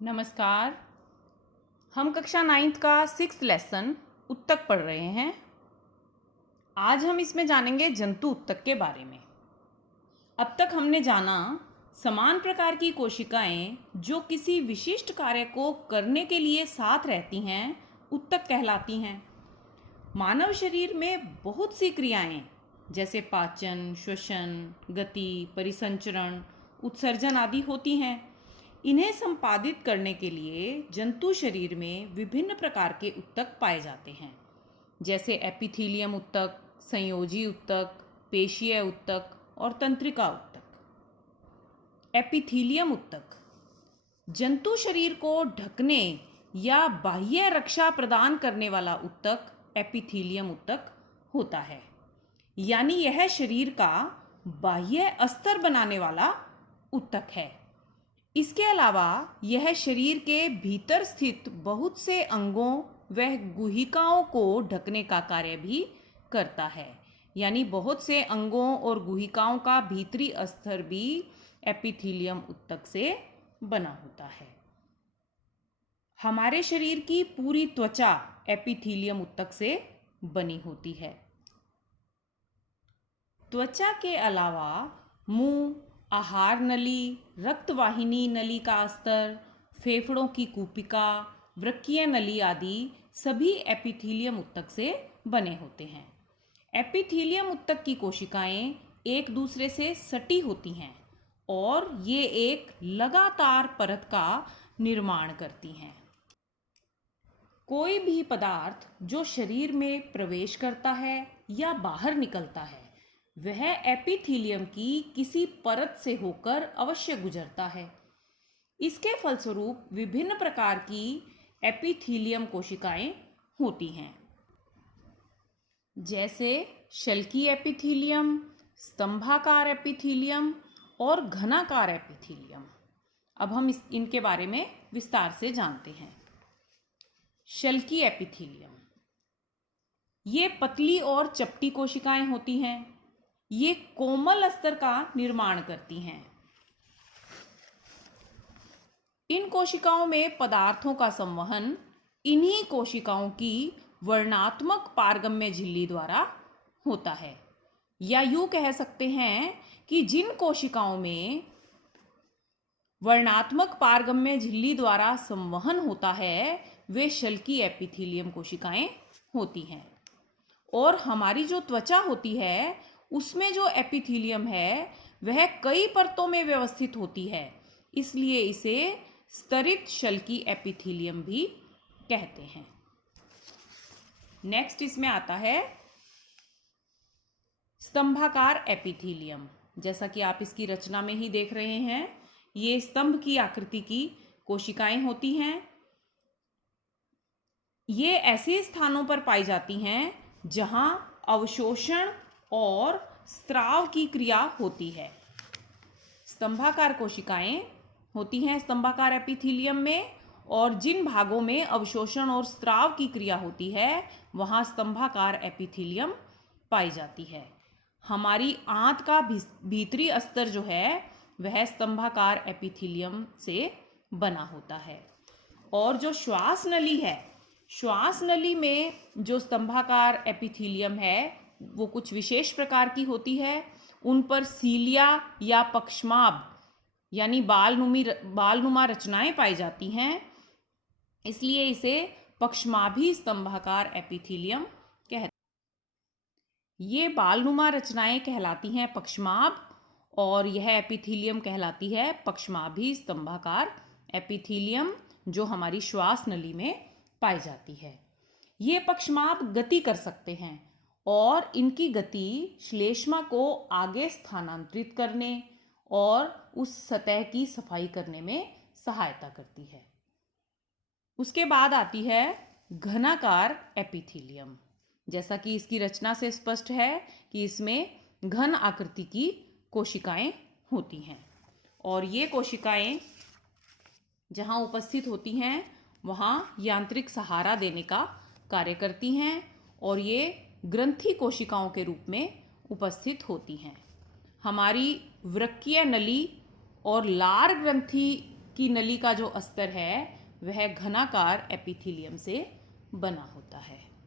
नमस्कार। हम कक्षा 9th का 6th लेसन उत्तक पढ़ रहे हैं। आज हम इसमें जानेंगे जंतु उत्तक के बारे में। अब तक हमने जाना समान प्रकार की कोशिकाएं जो किसी विशिष्ट कार्य को करने के लिए साथ रहती हैं उत्तक कहलाती हैं। मानव शरीर में बहुत सी क्रियाएं जैसे पाचन, श्वसन, गति, परिसंचरण, उत्सर्जन आदि होती हैं। इन्हें संपादित करने के लिए जंतु शरीर में विभिन्न प्रकार के उत्तक पाए जाते हैं, जैसे एपिथीलियम उत्तक, संयोजी उत्तक, पेशीय उत्तक और तंत्रिका उत्तक। एपिथीलियम उत्तक जंतु शरीर को ढकने या बाह्य रक्षा प्रदान करने वाला उत्तक एपिथीलियम उत्तक होता है, यानी यह शरीर का बाह्य अस्तर बनाने वाला उत्तक है। इसके अलावा यह शरीर के भीतर स्थित बहुत से अंगों व गुहिकाओं को ढकने का कार्य भी करता है, यानी बहुत से अंगों और गुहिकाओं का भीतरी अस्तर भी एपिथीलियम उत्तक से बना होता है। हमारे शरीर की पूरी त्वचा एपिथीलियम उत्तक से बनी होती है। त्वचा के अलावा मुंह, आहार नली, रक्तवाहिनी नली का अस्तर, फेफड़ों की कूपिका, वृक्कीय नली आदि सभी एपिथीलियम उत्तक से बने होते हैं। एपिथीलियम उत्तक की कोशिकाएं एक दूसरे से सटी होती हैं और ये एक लगातार परत का निर्माण करती हैं। कोई भी पदार्थ जो शरीर में प्रवेश करता है या बाहर निकलता है वह एपिथीलियम की किसी परत से होकर अवश्य गुजरता है। इसके फलस्वरूप विभिन्न प्रकार की एपिथीलियम कोशिकाएं होती हैं, जैसे शल्की एपिथीलियम, स्तंभाकार एपिथीलियम और घनाकार एपिथीलियम। अब हम इनके बारे में विस्तार से जानते हैं। शल्की एपिथीलियम ये पतली और चपटी कोशिकाएं होती हैं। ये कोमल अस्तर का निर्माण करती हैं। इन कोशिकाओं में पदार्थों का संवहन इन्हीं कोशिकाओं की वर्णात्मक पारगम्य झिल्ली द्वारा होता है, या यूं कह सकते हैं कि जिन कोशिकाओं में वर्णात्मक पारगम्य झिल्ली द्वारा संवहन होता है वे शल्की एपिथीलियम कोशिकाएं होती हैं। और हमारी जो त्वचा होती है उसमें जो एपिथीलियम है वह कई परतों में व्यवस्थित होती है, इसलिए इसे स्तरित शल्की एपिथीलियम भी कहते हैं। नेक्स्ट इसमें आता है स्तंभाकार एपिथीलियम। जैसा कि आप इसकी रचना में ही देख रहे हैं, ये स्तंभ की आकृति की कोशिकाएं होती हैं। ये ऐसे स्थानों पर पाई जाती हैं जहां अवशोषण और स्त्राव की क्रिया होती है। स्तंभाकार कोशिकाएं होती हैं स्तंभाकार एपिथीलियम में, और जिन भागों में अवशोषण और स्त्राव की क्रिया होती है वहां स्तंभाकार एपिथीलियम पाई जाती है। हमारी आंत का भीतरी अस्तर जो है वह स्तंभाकार एपिथीलियम से बना होता है। और जो श्वास नली है, श्वास नली में जो स्तंभाकार एपिथीलियम है वो कुछ विशेष प्रकार की होती है। उन पर सीलिया या पक्षमाभ यानी बालनुमा रचनाएं पाई जाती हैं, इसलिए इसे पक्षमाभी स्तंभाकार एपिथीलियम कहते हैं। ये बालनुमा रचनाएं कहलाती हैं पक्षमाभ, और यह एपिथीलियम कहलाती है पक्षमाभी स्तंभाकार एपिथीलियम, जो हमारी श्वास नली में पाई जाती है। ये पक्षमाभ गति कर सकते हैं और इनकी गति श्लेष्मा को आगे स्थानांतरित करने और उस सतह की सफाई करने में सहायता करती है। उसके बाद आती है घनाकार एपिथीलियम। जैसा कि इसकी रचना से स्पष्ट है कि इसमें घन आकृति की कोशिकाएं होती हैं, और ये कोशिकाएं जहां उपस्थित होती हैं वहां यांत्रिक सहारा देने का कार्य करती हैं, और ये ग्रंथि कोशिकाओं के रूप में उपस्थित होती हैं। हमारी वृक्कीय नली और लार ग्रंथि की नली का जो अस्तर है वह घनाकार एपिथेलियम से बना होता है।